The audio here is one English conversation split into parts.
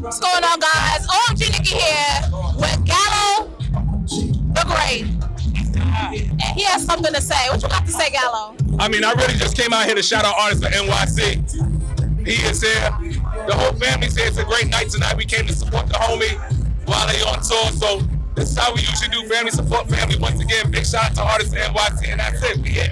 What's going on, guys? OMG Niki here with Gallo the Great. And he has something to say. What you got to say, Gallo? I mean, I really just came out here to shout out artists of NYC. He is here. The whole family's here. It's a great night tonight. We came to support the homie while they on tour. So this is how we usually do family support family. Once again, big shout out to artists of NYC, and that's it. We here.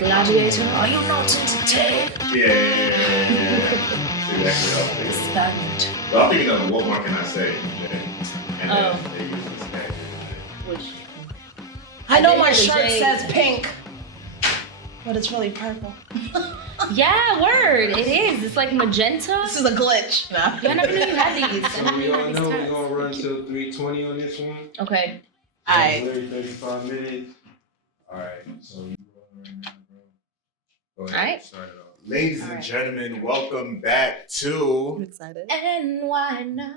Gladiator, are you not entertained? Yeah. Exactly. Expand. Well, I'm thinking of what more can I say? And they use this name. Which? I know my shirt says pink, but it's really purple. Yeah, word. It is. It's like magenta. This is a glitch. Yeah, I never knew you had these. So we all know we're gonna run till 3:20 on this one. Okay. All right. 35 minutes. All right. So you right now, bro. Go ahead. All right. Start it off. Ladies and gentlemen, welcome back to I'm excited. And why not?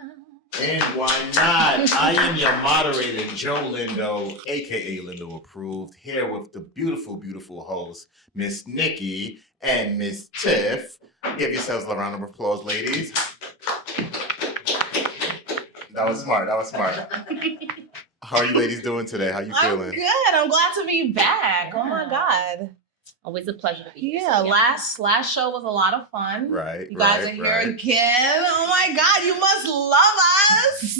And Why Not? I am your moderator, Joe Lindo, aka Lindo Approved, here with the beautiful, beautiful hosts, Miss Niki and Miss Tiff. Give yourselves a round of applause, ladies. That was smart. How are you ladies doing today? How you feeling? I'm good. I'm glad to be back. Oh my God. Always a pleasure to be here. Yeah, last show was a lot of fun. Right. You guys are here again. Oh my God, you must love us.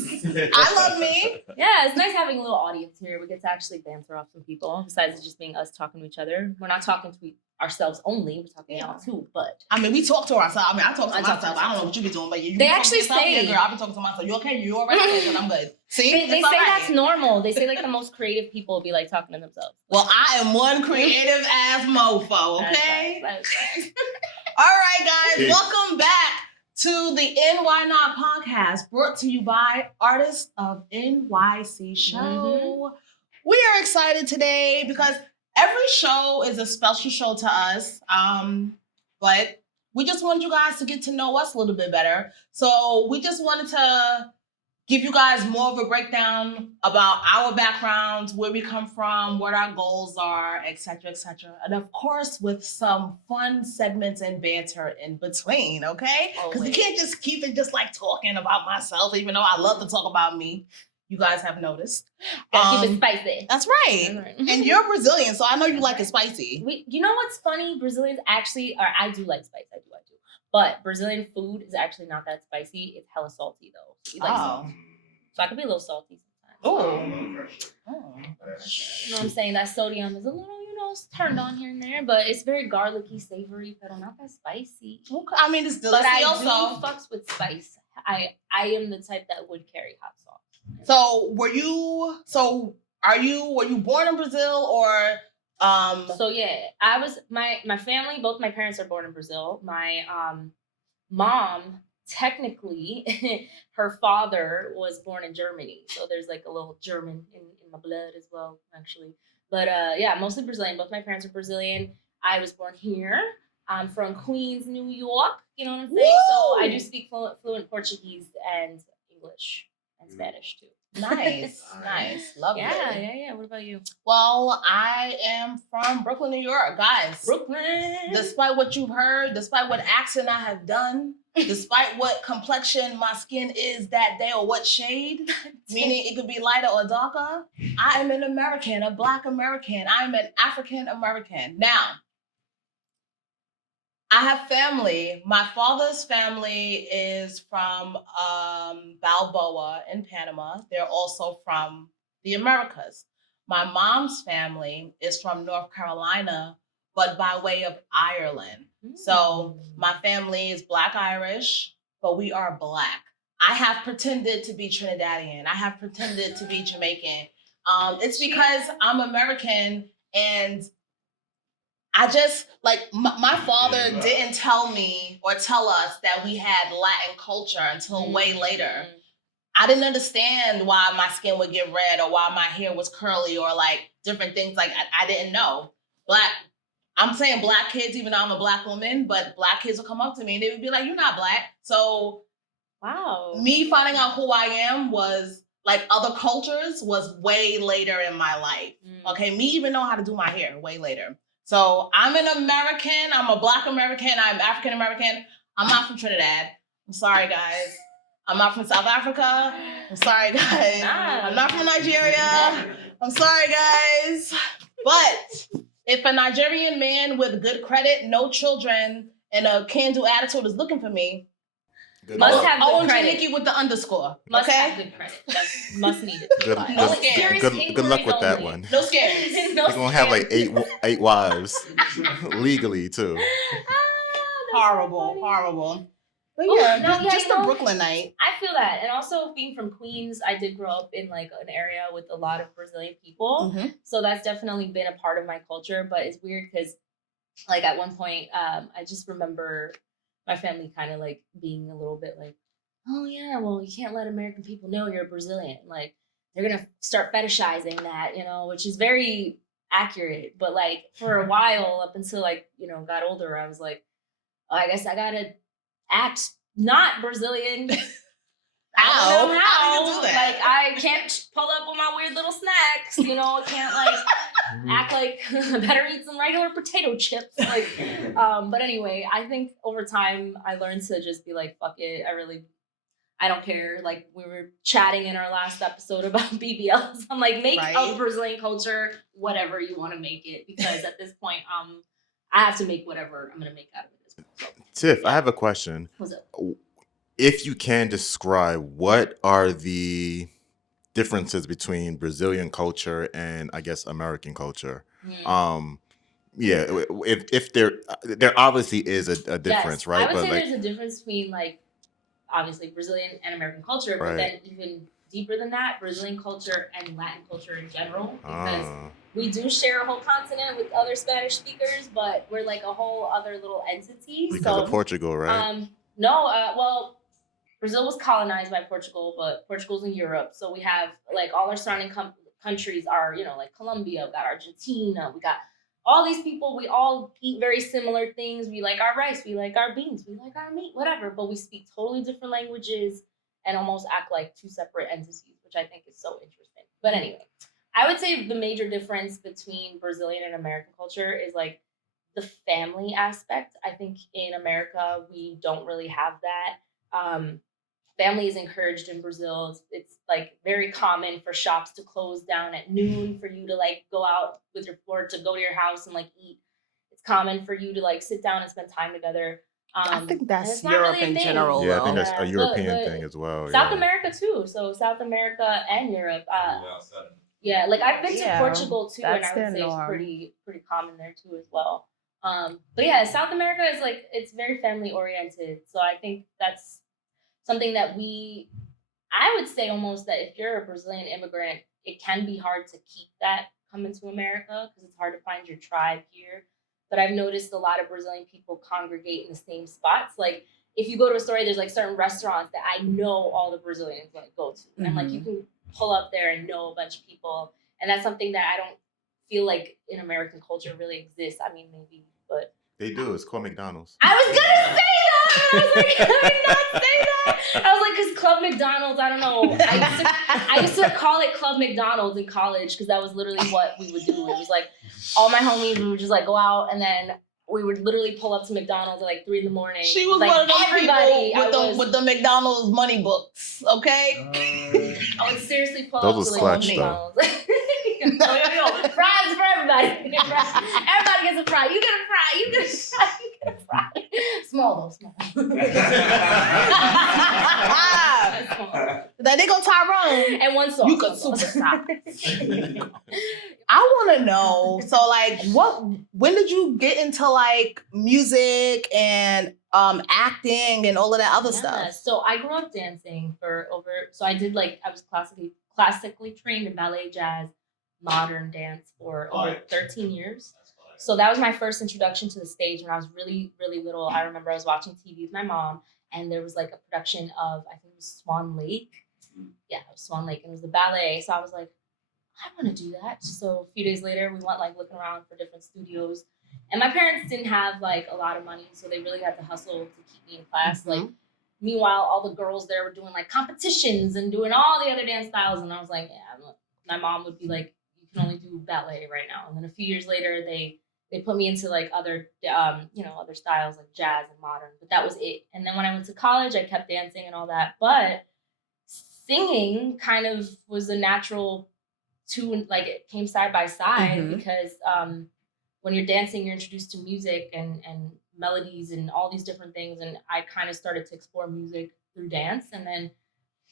I love me. Yeah, it's nice having a little audience here. We get to actually banter off some people. Besides just being us talking to each other. We're not talking to ourselves only. We're talking to y'all too. But I mean, we talk to ourselves. I mean, I talk to myself. I don't know what you be doing, but you they talk actually to yourself. say, yeah, girl, I've been talking to myself. You okay? You all right? And I'm good. See, they say that's normal. They say like the most creative people be like talking to themselves. Well, I am one creative ass mofo. Okay. That's right. All right, guys. Welcome back to the NY Not podcast, brought to you by Artists of NYC show. Mm-hmm. We are excited today because every show is a special show to us, but we just want you guys to get to know us a little bit better. So we just wanted to give you guys more of a breakdown about our backgrounds, where we come from, what our goals are, etc., etc. And of course, with some fun segments and banter in between, okay? Because we can't just keep it just like talking about myself, even though I love to talk about me. You guys have noticed. Gotta keep it spicy. That's right. And you're Brazilian, so I know you like it spicy. You know what's funny? Brazilians actually, or I do like spice. I do. But Brazilian food is actually not that spicy. It's hella salty though. We like salt. So I could be a little salty sometimes. Oh. You know what I'm saying? That sodium is a little, it's turned on here and there, but it's very garlicky, savory, but not that spicy. Okay. I mean, it's delicious. But I also do fucks with spice. I am the type that would carry hot sauce. So were you born in Brazil or So yeah, I was my family, both my parents are born in Brazil. My mom, technically, her father was born in Germany. So there's like a little German in my blood as well, actually. But yeah, mostly Brazilian. Both my parents are Brazilian. I was born here. I'm from Queens, New York. You know what I'm saying? Woo! So I do speak fluent Portuguese and English and Spanish too. Nice. Love it. Yeah. What about you? Well, I am from Brooklyn, New York, guys. Brooklyn. Despite what you've heard, despite what accent I have done, despite what complexion my skin is that day or what shade, meaning it could be lighter or darker, I am an American, a Black American. I'm an African American. Now, I have family. My father's family is from Balboa in Panama. They're also from the Americas. My mom's family is from North Carolina, but by way of Ireland. So my family is Black Irish, but we are Black. I have pretended to be Trinidadian. I have pretended to be Jamaican. It's because I'm American, and I just, my father didn't tell me or tell us that we had Latin culture until way later. I didn't understand why my skin would get red or why my hair was curly or different things. I didn't know. I'm saying Black kids, even though I'm a Black woman, but Black kids will come up to me and they would be like, "You're not Black." So wow. Me finding out who I am was like other cultures was way later in my life. Okay, me even know how to do my hair way later. So I'm an American. I'm a Black American. I'm African American. I'm not from Trinidad. I'm sorry, guys. I'm not from South Africa. I'm sorry, guys. I'm not from Nigeria. I'm sorry, guys. But if a Nigerian man with good credit, no children, and a can-do attitude is looking for me, must have good credit. Niki with the underscore. Must okay? have good credit. That's must need it. Good, No scares. good luck with that one. No scares. No You're gonna have like eight wives legally too. Horrible, horrible. But yeah, just a Brooklynite. I feel that. And also being from Queens, I did grow up in like an area with a lot of Brazilian people. So that's definitely been a part of my culture. But it's weird because like at one point, I just remember my family kind of like being a little bit like, oh yeah, well, you can't let American people know you're Brazilian. Like they're going to start fetishizing that, you know, which is very accurate. But like for a while up until like, you know, got older, I was like, oh, I guess I got to act not Brazilian. I don't know how you do that? Like I can't pull up with my weird little snacks, you know. I can't like act like I better eat some regular potato chips. Like, but anyway, I think over time I learned to just be like, fuck it. I don't care. Like we were chatting in our last episode about BBLs. I'm like, make of Brazilian culture whatever you want to make it, because at this point, I have to make whatever I'm gonna make out of it. So, Tiff, I have a question. What's up? If you can describe, what are the differences between Brazilian culture and I guess American culture? Yeah, if there obviously is a difference, yes, right? I would say there's a difference between like obviously Brazilian and American culture, but then even deeper than that, Brazilian culture and Latin culture in general, because we do share a whole continent with other Spanish speakers, but we're like a whole other little entity. Because of Portugal, right? No, well, Brazil was colonized by Portugal, but Portugal's in Europe. So we have like all our surrounding countries are, you know, like Colombia, we got Argentina, we got all these people. We all eat very similar things. We like our rice, we like our beans, we like our meat, whatever, but we speak totally different languages and almost act like two separate entities, which I think is so interesting. But anyway, I would say the major difference between Brazilian and American culture is like the family aspect. I think in America, we don't really have that. Family is encouraged in Brazil. It's like very common for shops to close down at noon, for you to like go out with your or to go to your house and like eat. It's common for you to like sit down and spend time together. I think that's Europe in general. Yeah, I think that's a European thing as well. South America too. So South America and Europe. Yeah, like I've been to Portugal too, and I would say it's pretty common there too as well. But yeah, South America is like, it's very family oriented. So I think that's something that I would say almost that if you're a Brazilian immigrant, it can be hard to keep that coming to America because it's hard to find your tribe here. But I've noticed a lot of Brazilian people congregate in the same spots. Like if you go to a store, there's like certain restaurants that I know all the Brazilians like go to. And like you can pull up there and know a bunch of people. And that's something that I don't feel like in American culture really exists. I mean, maybe, but they do. It's called McDonald's. I was gonna say that. I was like, can I not say that? I was like, because Club McDonald's, I don't know. I used to call it Club McDonald's in college because that was literally what we would do. It was like all my homies, we would just like go out and then we would literally pull up to McDonald's at like 3 a.m. She was like, one of those people with the McDonald's money books, okay? I would seriously pull up to like McDonald's. Yo, fries for everybody. Everybody gets a fry. You get a fry. You get a fry. You get a fry. Small though, small. Then they go Tyrone. And one sauce. You could super stop. I want to know, so like when did you get into like music and acting and all of that other stuff? So I grew up dancing so I did like, I was classically trained in ballet, jazz, modern dance for over 13 years. So that was my first introduction to the stage when I was really, really little. I remember I was watching TV with my mom and there was like a production of, I think it was Swan Lake. Yeah, it was Swan Lake and it was the ballet. So I was like, I want to do that. So a few days later, we went like looking around for different studios. And my parents didn't have like a lot of money, so they really had to hustle to keep me in class. Like meanwhile, all the girls there were doing like competitions and doing all the other dance styles. And I was like, yeah, my mom would be like, you can only do ballet right now. And then a few years later, they put me into like other, other styles like jazz and modern, but that was it. And then when I went to college, I kept dancing and all that. But singing kind of was a natural two, like it came side by side because when you're dancing, you're introduced to music and melodies and all these different things. And I kind of started to explore music through dance. And then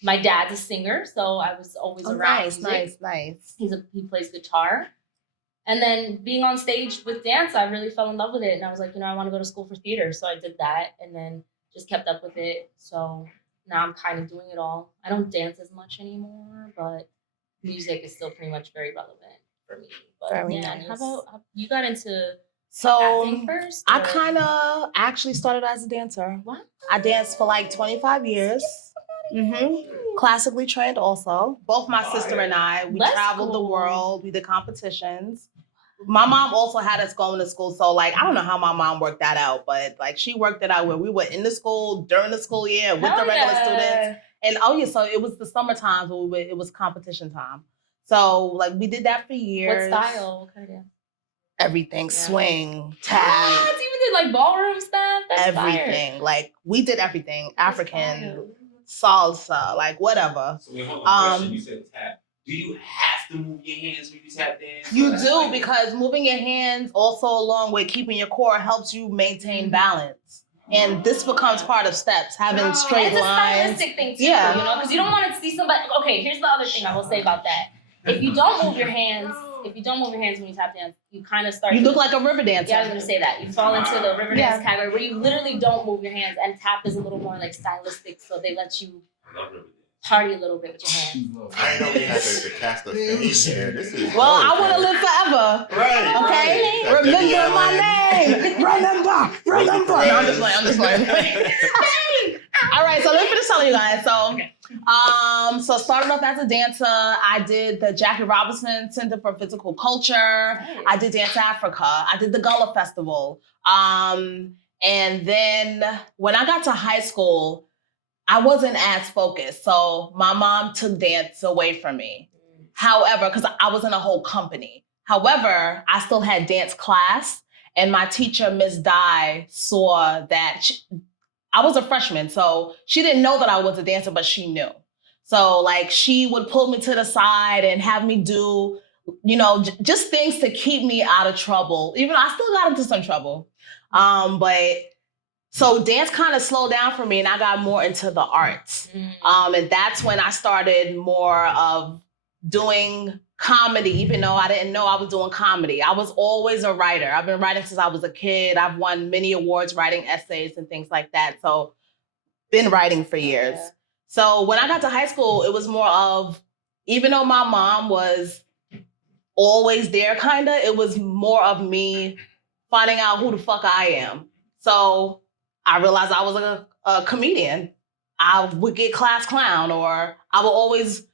my dad's a singer, so I was always around music. Nice. He plays guitar. And then being on stage with dance, I really fell in love with it. And I was like, I want to go to school for theater. So I did that and then just kept up with it. So now I'm kind of doing it all. I don't dance as much anymore, but music is still pretty much very relevant for me. But Very yeah, nice. how about you got into So acting first? I or- kind of actually started as a dancer. What? I danced for like 25 years. Classically trained also. Both my sister and I, we That's traveled the cool. world. We did competitions. My mom also had us going to school. So like, I don't know how my mom worked that out, but like she worked it out where we were in the school during the school year with the regular students. And so it was the summer times when it was competition time. So like we did that for years. What style? What kind of dance? Everything, Yeah. swing, tag, What? You even did like ballroom stuff? That's everything. Like we did everything. Fire. African, salsa, like whatever. So wait, hold on. Question. You said tap. Do you have to move your hands when you tap dance? You That's do, like- because moving your hands also along with keeping your core helps you maintain balance. And this becomes part of steps, having straight It's a lines. stylistic thing too, Yeah. because you don't want to see somebody. Okay, here's the other thing I will say about that. If you don't move your hands when you tap dance, you kind of start. You look like a river dancer. Yeah, I was gonna say that. You fall into the river dance category where you literally don't move your hands, and tap is a little more like stylistic, so they let you I love river dance. party a little bit with your hands. I know we had to cast a face here. This is Well, I dope, want to man. live forever. Right. Okay? Right. Remember my name. Remember. No, I'm just playing. All right, so let me finish telling you guys. So started off as a dancer. I did the Jackie Robinson Center for Physical Culture. I did Dance Africa. I did the Gullah Festival. And then when I got to high school, I wasn't as focused. So my mom took dance away from me. However, because I was in a whole company. However, I still had dance class, and my teacher, Miss Dye, saw that I was a freshman, so she didn't know that I was a dancer, but she knew. So like she would pull me to the side and have me do, just things to keep me out of trouble. Even I still got into some trouble. But so dance kind of slowed down for me, and I got more into the arts. And that's when I started more of doing comedy, even though I didn't know I was doing comedy. I was always a writer. I've been writing since I was a kid. I've won many awards writing essays and things like that. So been writing for years. Yeah. So when I got to high school, it was more of, even though my mom was always there, it was more of me finding out who the fuck I am. So I realized I was a comedian. I would get class clown, or I would always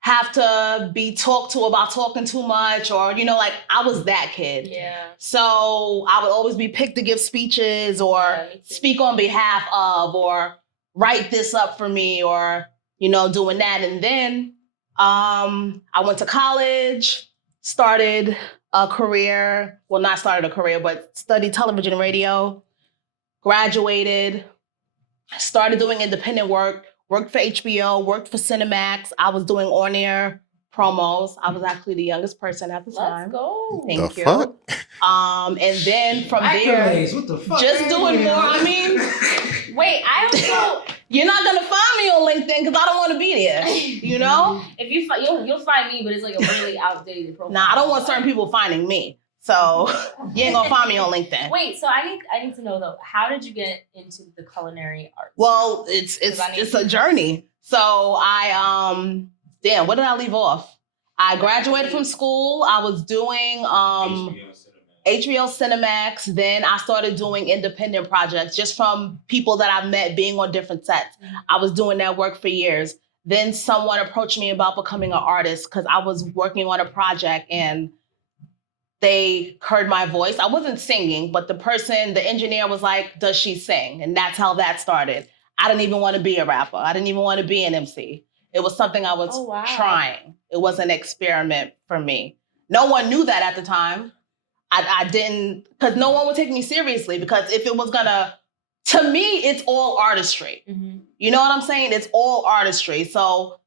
have to be talked to about talking too much, or, I was that kid. Yeah. So I would always be picked to give speeches or Me too. speak on behalf of, or write this up for me, or, doing that. And then I went to college, started a career, well, not started a career, but studied television and radio, graduated, started doing independent work, worked for HBO, worked for Cinemax. I was doing on-air promos. I was actually the youngest person at the time. Let's go. Thank The you. fuck? And then from there, Accolades, what the fuck? just man? doing more. I mean, Wait, I also you're not gonna find me on LinkedIn because I don't want to be there. if you you'll find me, but it's like a really outdated profile. Nah, I don't want certain people finding me. So you ain't gonna find me on LinkedIn. Wait, so I need to know though, how did you get into the culinary arts? Well, it's a journey. So I where did I leave off? I graduated from school. I was doing HBO Cinemax. Then I started doing independent projects just from people that I met being on different sets. I was doing that work for years. Then someone approached me about becoming an artist because I was working on a project and they heard my voice. I wasn't singing, but the engineer was like, does she sing? And that's how that started. I didn't even want to be a rapper. I didn't even want to be an MC. It was something I was trying. It was an experiment for me. No one knew that at the time. I didn't, because no one would take me seriously, because if it was gonna, to me, it's all artistry. Mm-hmm. You know what I'm saying? It's all artistry. So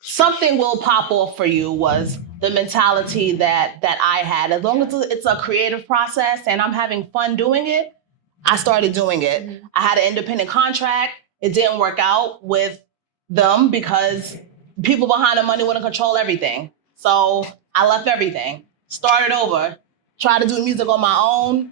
something will pop off for you was the mentality that I had. As long as it's a creative process and I'm having fun doing it, I started doing it. Mm-hmm. I had an independent contract. It didn't work out with them because people behind the money want to control everything. So I left everything, started over, tried to do music on my own.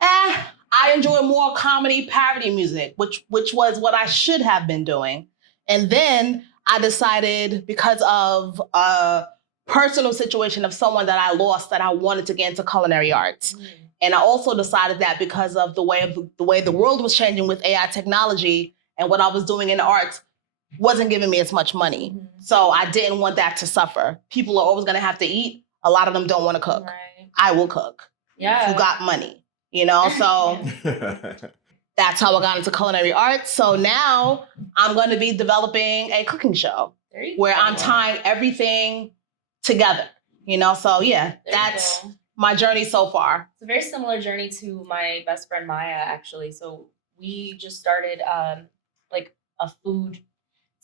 I enjoy more comedy, parody music, which was what I should have been doing. And then I decided, because of a personal situation of someone that I lost, that I wanted to get into culinary arts. Mm. And I also decided that because of the way the world was changing with AI technology, and what I was doing in the arts wasn't giving me as much money. Mm-hmm. So I didn't want that to suffer. People are always gonna have to eat. A lot of them don't want to cook. Right. I will cook. Yeah. Who got money, you know? So that's how I got into culinary arts. So now I'm going to be developing a cooking show where I'm tying everything together, you know? So yeah, that's my journey so far. It's a very similar journey to my best friend Maya, actually. So we just started like a food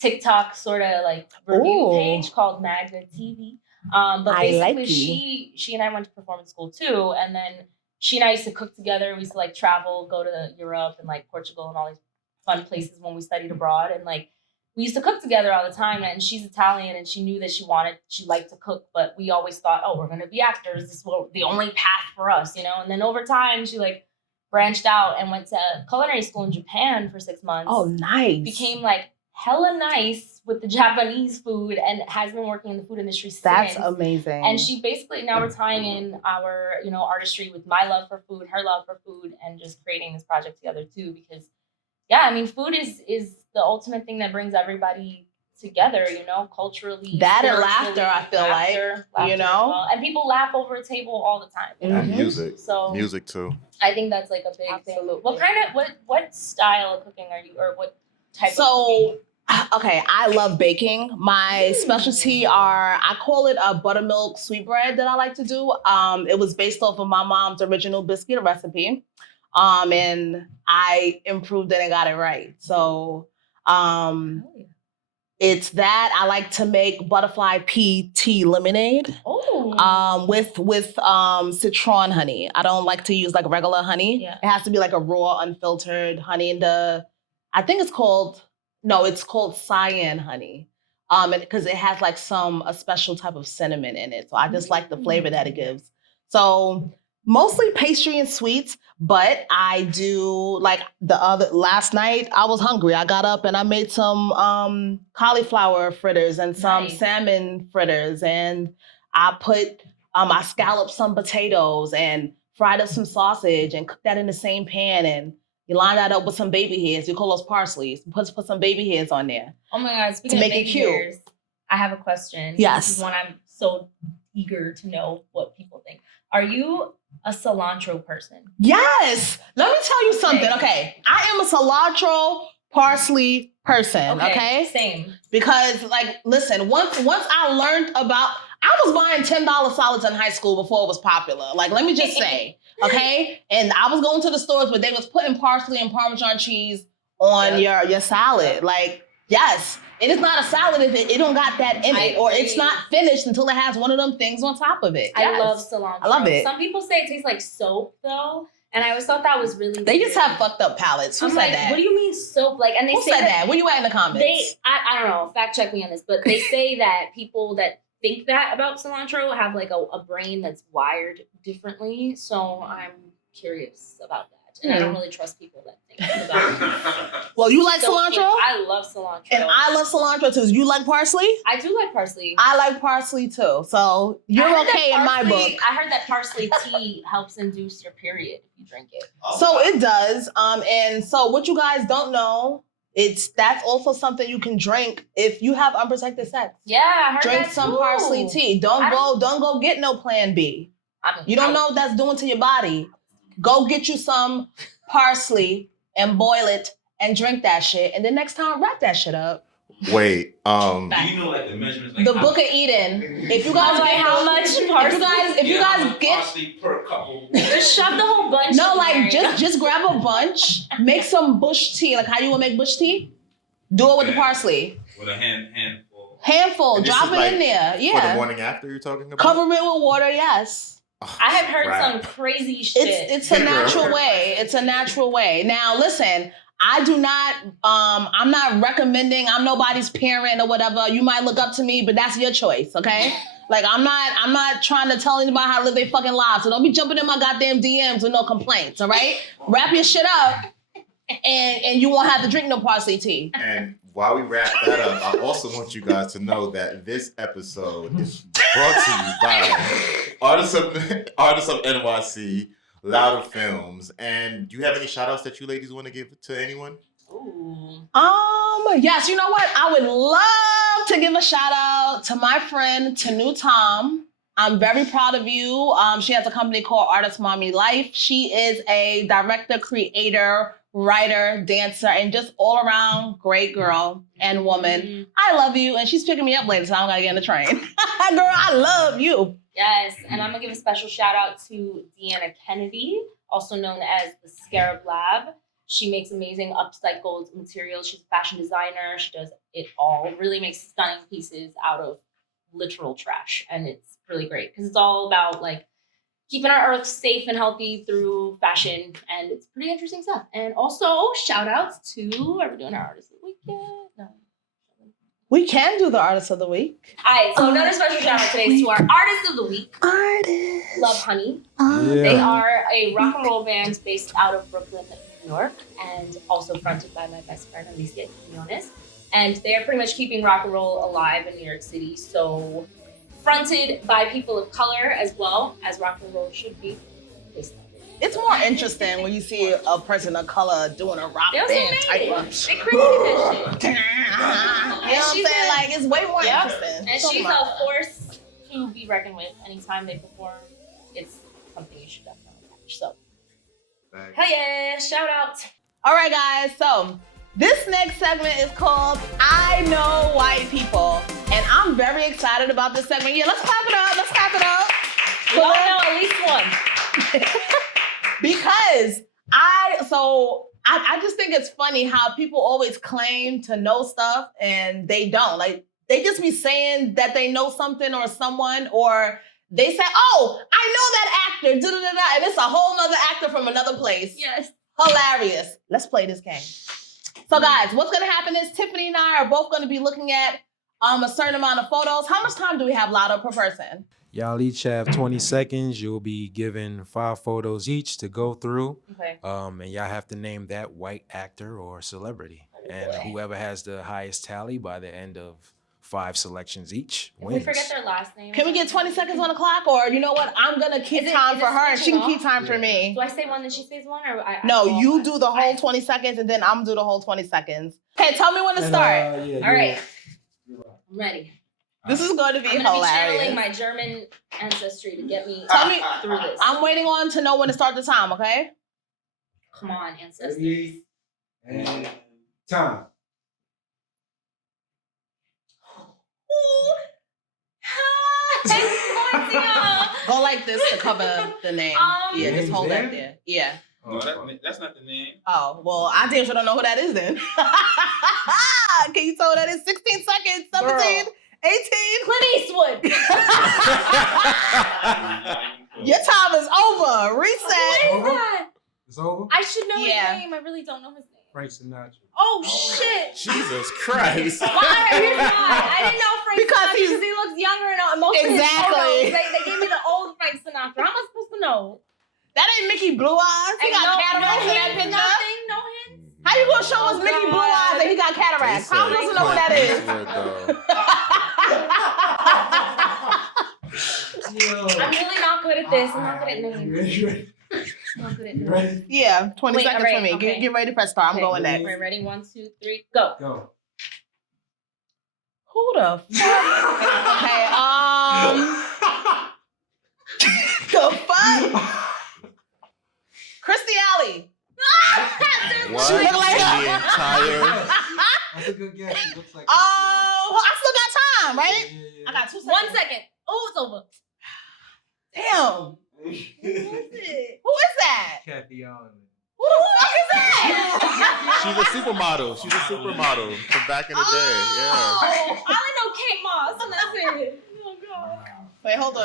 TikTok sort of like review page called Magna TV. But basically she and I went to performance school too. And then she and I used to cook together. We used to like travel, go to Europe and like Portugal and all these fun places when we studied abroad. And like, we used to cook together all the time. And she's Italian and she knew that she liked to cook, but we always thought, oh, we're going to be actors. This is the only path for us, you know? And then over time, she like branched out and went to culinary school in Japan for 6 months. Oh, nice. Became like hella nice with the Japanese food and has been working in the food industry since. That's amazing. And she basically, now we're tying in our, you know, artistry with my love for food, her love for food, and just creating this project together too. Because yeah, I mean, food is the ultimate thing that brings everybody together, you know, culturally. That and laughter, I feel like, you know? Well. And people laugh over a table all the time. You know? And music. So music too. I think that's like a big thing. What style of cooking are you, or what type of cooking? Okay, I love baking. My specialty I call it a buttermilk sweetbread that I like to do. It was based off of my mom's original biscuit recipe. And I improved it and got it right. So it's that. I like to make butterfly pea tea lemonade. With citron honey. I don't like to use like regular honey. Yeah. It has to be like a raw, unfiltered honey. And I think it's called cyan honey. Because it has like a special type of cinnamon in it. So I just like the flavor that it gives. So mostly pastry and sweets, but I do like last night I was hungry. I got up and I made some cauliflower fritters and some salmon fritters, and I scalloped some potatoes and fried up some sausage and cooked that in the same pan, and you line that up with some baby hairs. You call those parsleys. Put some baby hairs on there. Oh my God! Speaking of baby hairs, I have a question. Yes. This is one I'm so eager to know what people think. Are you a cilantro person? Yes. Let me tell you something. Okay. I am a cilantro parsley person. Okay. Same. Because like, listen, once I learned I was buying $10 salads in high school before it was popular. Like, let me just say, okay? And I was going to the stores where they was putting parsley and Parmesan cheese on your salad. Like, yes. It is not a salad if it don't got that in it, or it's not finished until it has one of them things on top of it. I love cilantro. I love it. Some people say it tastes like soap though, and I always thought that was really They just have fucked up palates. Who said that? What do you mean soap? Like, and they Who say said that? Where you at in the comments? I don't know. Fact check me on this, but they say that people that think that about cilantro have like a brain that's wired differently. So I'm curious about that. And I don't really trust people that think about it. Well, you like cilantro? I love cilantro. And I love cilantro too. You like parsley? I do like parsley. I like parsley too. So you're okay in my book. I heard that parsley tea helps induce your period if you drink it. So it does. And so what you guys don't know, that's also something you can drink if you have unprotected sex. Yeah, I heard drink some parsley tea. Don't go get no Plan B. You don't know what that's doing to your body. Go get you some parsley and boil it and drink that shit, and then next time wrap that shit up. Wait, Do you know like the measurements? Like The Book of Eden. If you guys get how much parsley? if you guys get parsley per couple. Just shove the whole bunch. no, in like there. just grab a bunch, make some bush tea. Like how you would make bush tea? Do it with the parsley. With a handful. Handful, And this drop is it like in there. for the Yeah. morning after you're talking about? Cover it with water, yes. I have heard Right. some crazy shit. It's a natural way. It's a natural way. Now listen, I do not I'm not recommending, I'm nobody's parent or whatever. You might look up to me, but that's your choice, okay? Like I'm not trying to tell anybody how to live their fucking lives. So don't be jumping in my goddamn DMs with no complaints, all right? Wrap your shit up and you won't have to drink no parsley tea. And while we wrap that up, I also want you guys to know that this episode is brought to you by Artists of NYC, Louder Films. And do you have any shout outs that you ladies want to give to anyone? Ooh. Yes, you know what? I would love to give a shout out to my friend Tanu Tom. I'm very proud of you. She has a company called ARTISTSOFNYC Life. She is a director, creator, writer, dancer, and just all around great girl and woman. I love you. And she's picking me up later, so I don't gotta get in the train. Girl, I love you. Yes, and I'm gonna give a special shout out to Deanna Kennedy, also known as the Scarab Lab. She makes amazing upcycled materials. She's a fashion designer. She does it all. Really makes stunning pieces out of literal trash, and it's really great because it's all about like keeping our earth safe and healthy through fashion, and it's pretty interesting stuff. And also shout outs to, are we doing our artists of the week yet? No. We can do the Artist of the Week. All right, so another special shout out today is to our artist of the week, Artist. LOVEHONEY. They are a rock and roll band based out of Brooklyn, New York, and also fronted by my best friend, Alicia, to be honest. And they are pretty much keeping rock and roll alive in New York City. So fronted by people of color as well as rock and roll should be. It's more interesting when you see a person of color doing a rock They also band made type it. of. They created that shit. You know what I'm she's saying? a- Like, it's way more Yep. interesting. And So she's much. a force to be reckoned with anytime they perform. It's something you should definitely watch. So, hell yeah, shout out. All right, guys. So this next segment is called I Know White People. And I'm very excited about this segment. Yeah, let's clap it up. Let's clap it up. We all know at least one. Because I just think it's funny how people always claim to know stuff and they don't. Like, they just be saying that they know something or someone, or they say, oh, I know that actor, da-da-da-da, and it's a whole nother actor from another place. Yes. Hilarious. Let's play this game. So guys, what's gonna happen is Tiffany and I are both gonna be looking at a certain amount of photos. How much time do we have, Lotto, per person? Y'all each have 20 seconds. You'll be given 5 photos each to go through. Okay. And y'all have to name that white actor or celebrity. And whoever has the highest tally by the end of 5 selections each If wins. we forget their last name. Can we get 20 seconds on the clock? Or you know what? I'm gonna keep Is it- time is for it her and she can switching keep time for me. Do I say one and she says one, or I No, go you off? do the whole Alright. 20 seconds and then I'm do the whole 20 seconds. Okay, tell me when to start. All right. I'm ready. This is going to be I'm gonna be hilarious. channeling my German ancestry to get me Tell me- through this. I'm waiting on to know when to start the time, okay? Come on, ancestors. Ready? And time. Go like this to cover the name. Yeah, just hold that there. Yeah. No, that's not the name. Oh, well, I damn sure don't know who that is then. Can you tell that is 16 seconds, 17, Girl. 18? Clint Eastwood. Your time is over. What Reset. is that? It's over? I should know Yeah. his name. I really don't know his name. Frank Sinatra. Oh shit! Jesus Christ. Why? Here's why. I didn't know Frank Because Sinatra he's- because he looks younger and most of his Exactly. photos. They gave me the old Frank Sinatra. How am I supposed to know? That ain't Mickey Blue Eyes. He And got cataracts in that hints, picture. nothing, no hints. How you gonna show us Oh, Mickey Blue God. Eyes and he got cataracts? How am I supposed to know who that is? I'm really not good at this. I'm not good at names. I'm not good at names. Yeah, 20 Wait, seconds alright, for me. okay. Get ready to press start. I'm Okay, going next. We're ready. 1, 2, 3, go. Go. Who the fuck? Okay, the fuck? Christy Alley. What She look like in her. the looks like. Oh, I still got time, right? Yeah. I got 2 seconds. 1 second. Oh, it's over. Damn. Who is it? Who is that? Kathy Allen. Who the fuck is that? She's a supermodel. She's a supermodel from back in the day. Oh. I only know Kate Moss, and that's it. Oh, God. Wait, hold on.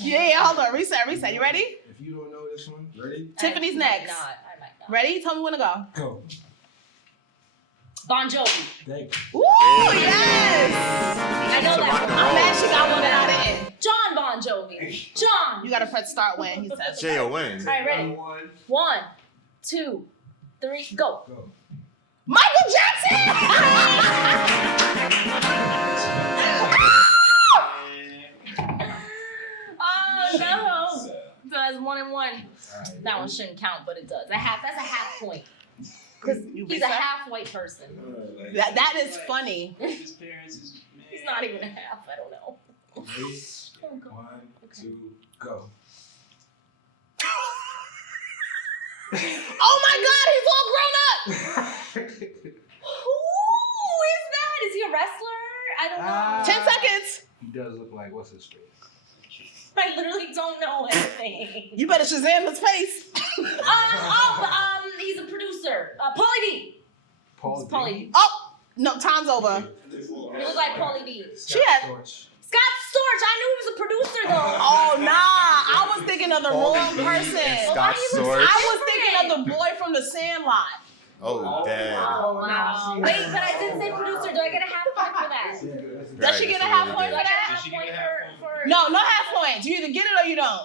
Yeah, hold on. Reset. You ready? If you don't know this one, ready? Tiffany's I next. might not. Ready? Tell me when to go. Go. Bon Jovi. Thank you. Woo, yes! I know that one. I'm glad she got one out of it. John Bon Jovi. John. You gotta press start when he says. J.O.N. All right, ready? 1, 2, 3, go. Go. Michael Jackson! Oh, no. So that's 1 and 1. All right, That one shouldn't count, but it does. That's a half point. Because You he's a reset? half white person. That is funny. His parents is. He's not even a half. I don't know. Ready? Oh, God. 1, 2, go. Oh my God, he's all grown up. Who is that? Is he a wrestler? I don't know. 10 seconds. He does look like what's his face? I literally don't know anything. You better Shazam his face. He's a producer. Pauly D. Paul. Pauly D. Oh, no, time's over. He looks like Pauly D. She had- Scott Storch. I knew he was a producer though. Oh, nah. I was thinking of the wrong person. Scott Storch. I was thinking of the boy from The Sandlot. Oh, dad. Oh, wow. Wait, but I did say producer. Do I get a half point for that? Does she get a half point Do for I get a that? half point for? No half points. You either get it or you don't.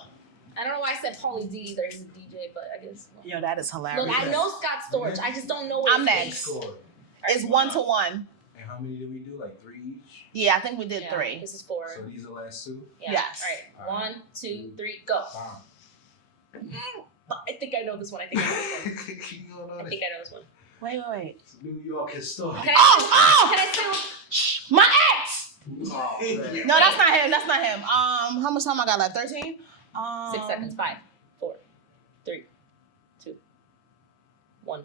I don't know why I said Pauly D either. He's a DJ, but I guess. Yo, that is hilarious. Look, I know Scott Storch. I just don't know what I'm his next. Score. It's 1-1. And how many did we do? Like 3 each? Yeah, I think we did Yeah, 3. This is 4. So these are the last 2? Yeah. Yes. All right. 1, 2, 3, go. Wow. I think I know this one. I think I know this one. You don't know I think I know this one. Wait. It's New York historic. Can I say one? Shh, my ex! Oh, man. No, that's not him. How much time I got left? 13? 6 seconds. 5, 4, 3, 2, 1.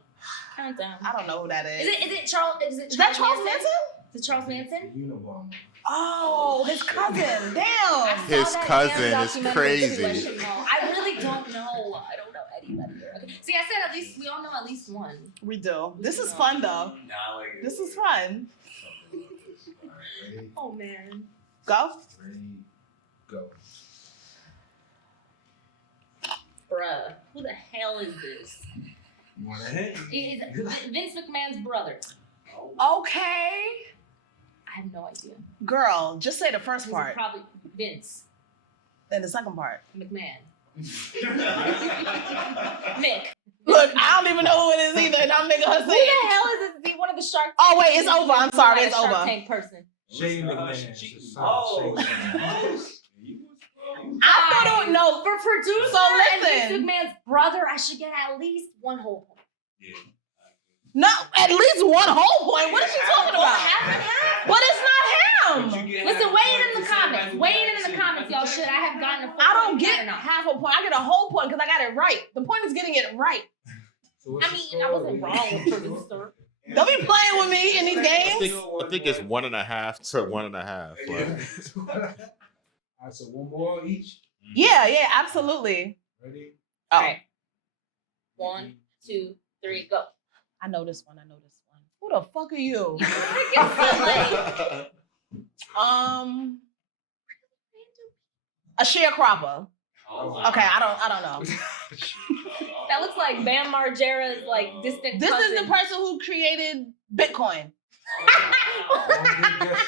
Countdown. I don't know who that is. Is it Charles? Is that Charles Manson? Is it Charles Manson? Unabomber. Oh, his cousin. I Damn. saw His that cousin damn is documentary too, I crazy. should know. I really don't know. I don't know anybody. Okay. See, I said at least we all know at least one. We do. This is fun though. This is fun. Ready? Oh man. Go. Ready? Go. Bruh, who the hell is this? You want to hit? He's Vince McMahon's brother. Okay. I have no idea. Girl, just say the first He's part. probably Vince Then the second part. McMahon. Mick. Look, I don't even know who it is either, and I'm making her Who say the it. hell is this? Is he one of the Shark? Oh wait, it's over. I'm sorry, it's Shark over. Tank person. Shane McMahon. It's his son, Shane. I don't know. For producer So and listen. Vince McMahon's brother, I should get at least 1 whole point. No, at least 1 whole point. What is she talking Well, about? half and half. But it's not him. Listen, weigh in the comments. Weigh in the comments, y'all. Should I have gotten a full I don't point get or not? half a point. I get a whole point because I got it right. The point is getting it right. So what's I the mean, score? I wasn't wrong with producer. Don't be playing with me in these I games. think it's 1.5 to 1.5. Like. Alright, so 1 more each. Yeah, absolutely. Ready? Oh, Alright. 1, 2, 3, go. I know this one. Who the fuck are you? A sharecropper. Okay, I don't know. That looks like Bam Margera's like distant This cousin. is the person who created Bitcoin. All good guesses.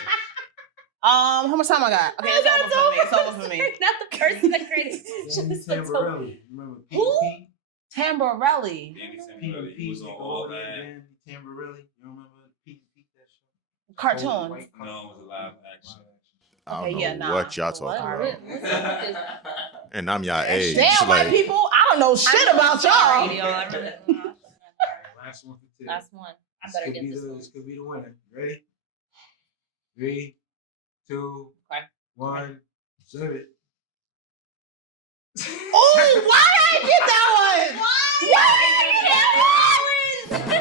How much time I got? Okay, it's over for me. It's over for me. Not the person that created it. Danny Just the token. Tamborelli. Remember Who? P.P.? Tamborelli. P.P. He was on all that. Tamborelli. You remember P.P. that show? Cartoons. White No, it was a live action. I don't Okay, know yeah, nah. what y'all talking What? about. And I'm y'all age. Damn, white Like, people. I don't know shit about y'all. Last one for Tiff. Last one. I better get this one. This could be the winner. Ready? 3, 2, Okay. 1. Serve it. Oh, why did I get that one? Why did I get that one?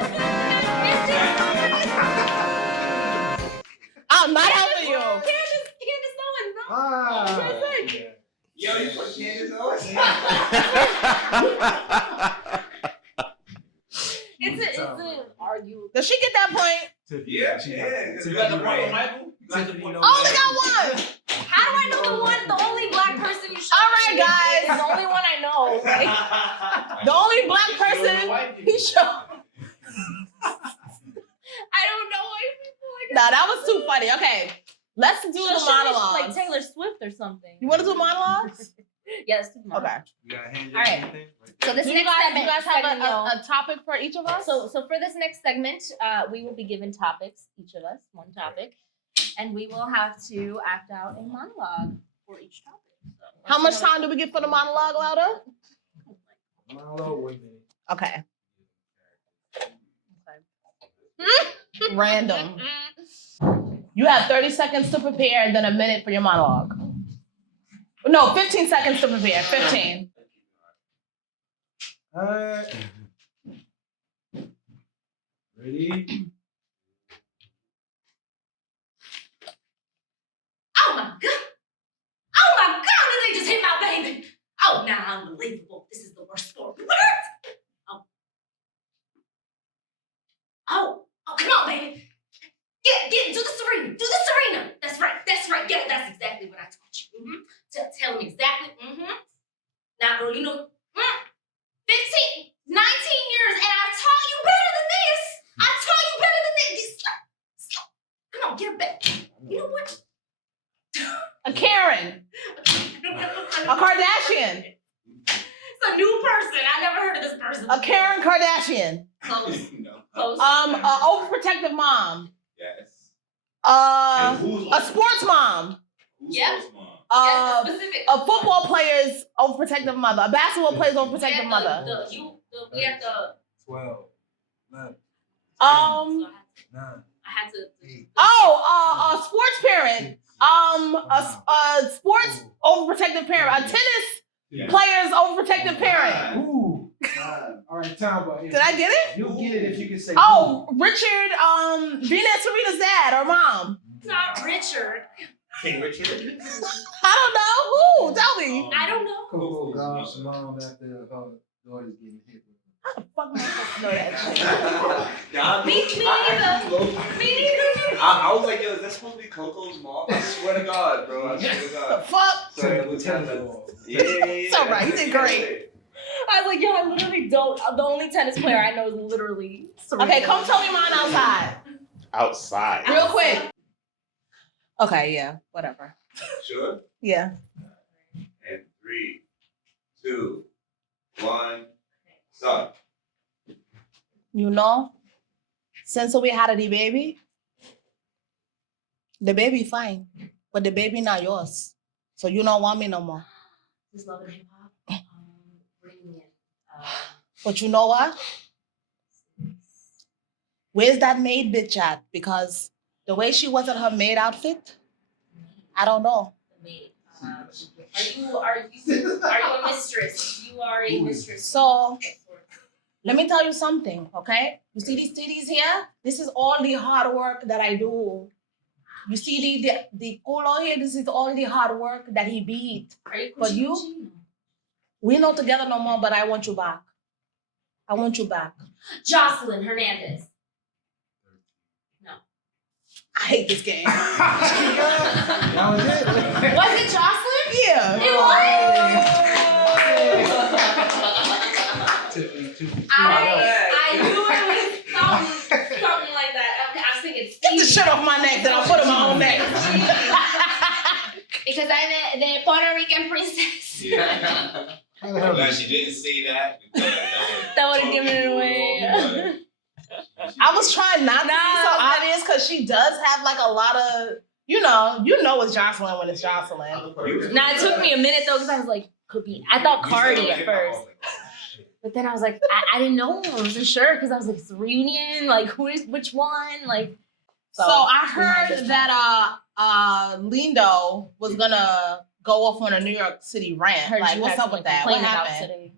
Candace always. It's an arguable. Does she get that point? Yeah, because you got the point on Michael. You got the point. Only got one. How do I know the only black person you showed? All right, guys. It's the only one I know. Like, The only black person he showed. I don't know white people. Like Nah, that was too funny. Okay, let's do So the should we, monologues. like Taylor Swift or something. You want to do monologues? Yeah, let's do monologues. Okay. You got hands All right. So this Do next you guys segment, have segment, y'all. a topic for each of us? So for this next segment, we will be given topics, each of us, one topic, and we will have to act out a monologue for each topic. So How much time do we get for the monologue, Louder? Monologue 1 minute. Okay. Random. You have 30 seconds to prepare and then a minute for your monologue. No, 15 seconds to prepare. 15. Alright. Ready? Oh my god! Oh my god! Did they just hit my baby? Oh, nah, unbelievable. This is the worst sport. What? Oh, come on, baby. Get, do the Serena. Do the Serena. That's right. Yeah, that's exactly what I taught you. Tell him exactly. Now, girl, you know, 15, 19 years, and I taught you better than this. Come on, get her back. You know what? A Karen. A Kardashian. It's a new person. I never heard of this person. A Karen Kardashian. Close. No. Close. A overprotective mom. Yes. A sports mom. Yep. Who's mom? Yes, specific. A football player's overprotective mother. A basketball player's overprotective mother. We have to. 12. 11. So I 9. had to. A sports parent. A sports overprotective parent. A tennis player's overprotective parent. Ooh. All right, time about it. Did I get it? You'll get it if you can say. Oh, Richard, Venus Serena's dad or mom. It's not Richard. King Richard. I don't know. Who? Tell me. I don't know. Coco Goff's mom after her daughter's getting hit with. How the fuck am I supposed to know that shit? Me neither. Me neither. I was like, yo, is that supposed to be Coco's mom? I swear to God, bro. I swear to The God. fuck? So it was kind of, yeah. It's all right. You did great. I was like, yo, I literally don't. The only tennis player I know is literally Serena. Okay, come tell me mine outside. Outside. Real quick. Okay, yeah, whatever. Sure? Yeah. And 3, 2, 1, start. You know, since we had the baby fine, but the baby not yours. So you don't want me no more. Just Love and Hip Hop. Reunion. But you know what? Where's that maid bitch at? Because the way she was in her maid outfit, I don't know. Are you a mistress? You are a mistress. So let me tell you something, okay? You see these titties here? This is all the hard work that I do. You see the culo here? This is all the hard work that he beat. But you, we're not together no more, but I want you back. I want you back. Jocelyn Hernandez. No. I hate this game. That was it. Was it Jocelyn? Yeah. It was. Tiffany, too. I knew it was something like that. I was thinking Get the shit off my neck, then I'll put it on my own neck. because I'm the Puerto Rican princess. Yeah. How the hell I'm glad did she didn't say that. Because That would have given it away. I was trying not to be so obvious because she does have like a lot of, you know it's Jocelyn when it's Jocelyn. Nah, it took me a minute though because I was like, could be. I thought Cardi at first. But then I was like, I didn't know. I wasn't sure because I was like, it's a reunion. Like, which one? Like, So I heard that Lindo was gonna go off on a New York City rant. Heard Like, you what's had up with something that? to What complain about happened?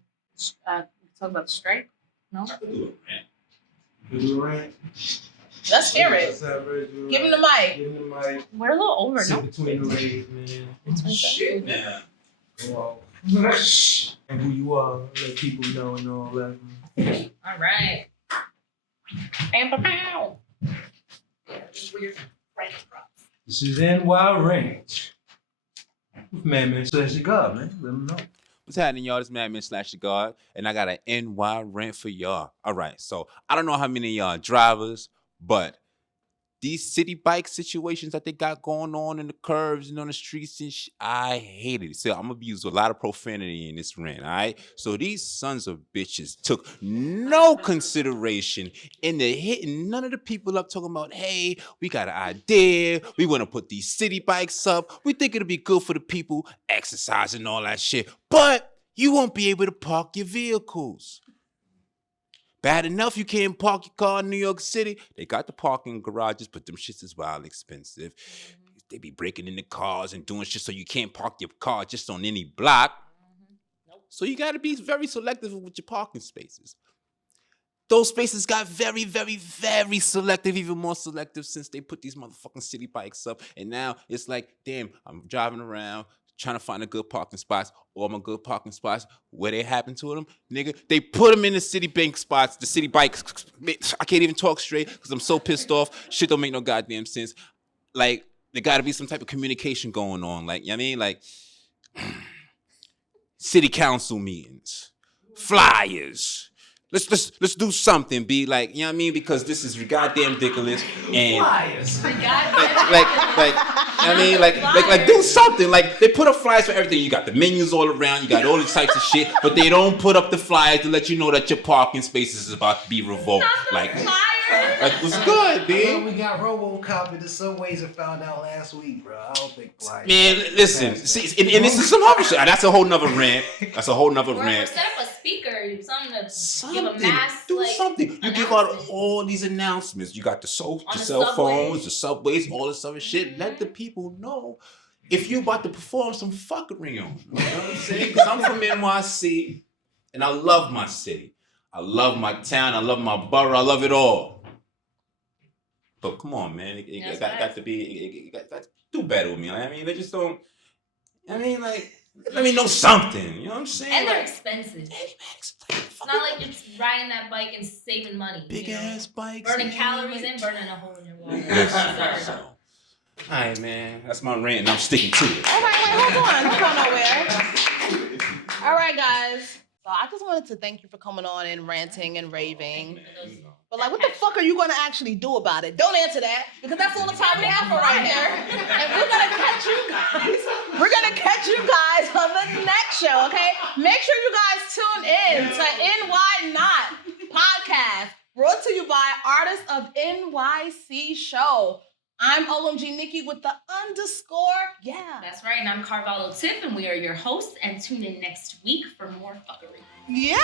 today. Talk about the strike? No? you do a rant? Let's hear it. What's up, Reggie? Give him the mic. Give him the mic. We're a little over, Sit no? between the legs, man. It's Shit, man. Go off. And who you are, let people know and all that. All right. And pow. Yeah, just weird French props. This is NY RANT. Madman slash the God, man. Let them know. What's happening, y'all? This is Madman slash the God, and I got an NY rant for y'all. All right, so I don't know how many of y'all drivers, but these city bike situations that they got going on in the curves and on the streets and I hate it. So I'm gonna use a lot of profanity in this rant, all right? So these sons of bitches took no consideration in the hitting none of the people up talking about, hey, we got an idea. We wanna put these city bikes up. We think it'll be good for the people exercising and all that shit. But you won't be able to park your vehicles. Bad enough you can't park your car in New York City. They got the parking garages, but them shits is wild expensive. They be breaking into cars and doing shit so you can't park your car just on any block. So you got to be very selective with your parking spaces. Those spaces got very, very, very selective, even more selective since they put these motherfucking city bikes up. And now it's like, damn, I'm driving around trying to find a good parking spots. All my good parking spots, where they happen to them, nigga, they put them in the city bank spots, the city bikes. I can't even talk straight because I'm so pissed off. Shit don't make no goddamn sense. Like, there got to be some type of communication going on. Like, you know what I mean? Like, city council meetings, flyers. Let's do something. Be like, you know what I mean? Because this is goddamn ridiculous. And like, do something. Like, they put up flyers for everything. You got the menus all around. You got all these types of shit, but they don't put up the flyers to let you know that your parking spaces is about to be revoked. Like what's good, dude? We got RoboCop in the subways and found out last week, bro. I don't think flyers. Man, listen. See, and this is some other shit. That's a whole nother rant. That's a whole nother rant. Set up a speaker, something to give a mass. Do something. You give out all these announcements. You got the cell phones, the subways, all this other shit. Let the people know if you about to perform some fuckery on. You know what I'm saying? Because I'm from NYC and I love my city. I love my town. I love my borough. I love it all. But come on, man. It got to be. Do better with me. I mean, they just don't. I mean, like. Let me know something, you know what I'm saying? And they're expensive. It's not like you're riding that bike and saving money. Big ass bikes. Burning calories and burning a hole in your wallet. Listen, all right, man. That's my rant and I'm sticking to it. All right, wait, hold on. Don't go nowhere. All right, guys. So I just wanted to thank you for coming on and ranting and raving. But like, what the fuck are you gonna actually do about it? Don't answer that, because that's all the time we have for right now. And we're gonna catch you guys. We're gonna catch you guys on the next show, okay? Make sure you guys tune in to NY Not podcast, brought to you by Artists of NYC Show. I'm OMG Nikki with the _. Yeah. That's right, and I'm Carvalho Tiff, and we are your hosts. And tune in next week for more fuckery. Yeah.